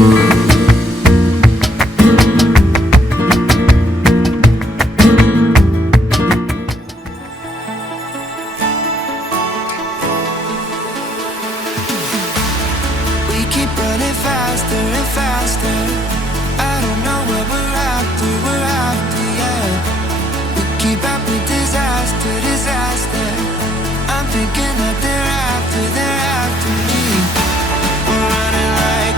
We keep running faster and faster. I don't know what we're after, yeah. We keep up with disaster, disaster. I'm thinking that they're after me. We're running like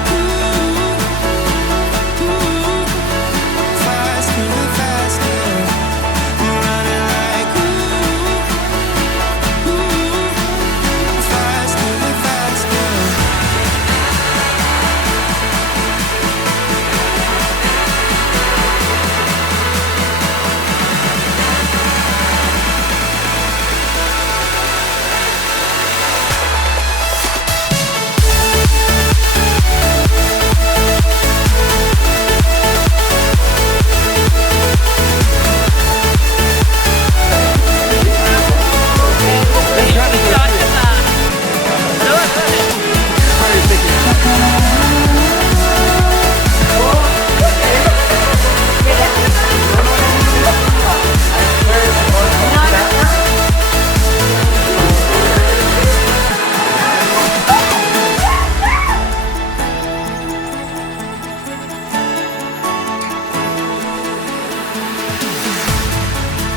faster and faster. We're running like faster and faster.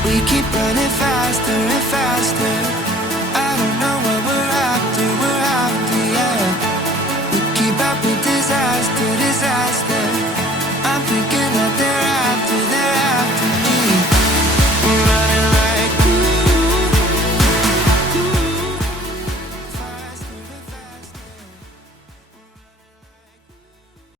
We keep running faster and faster.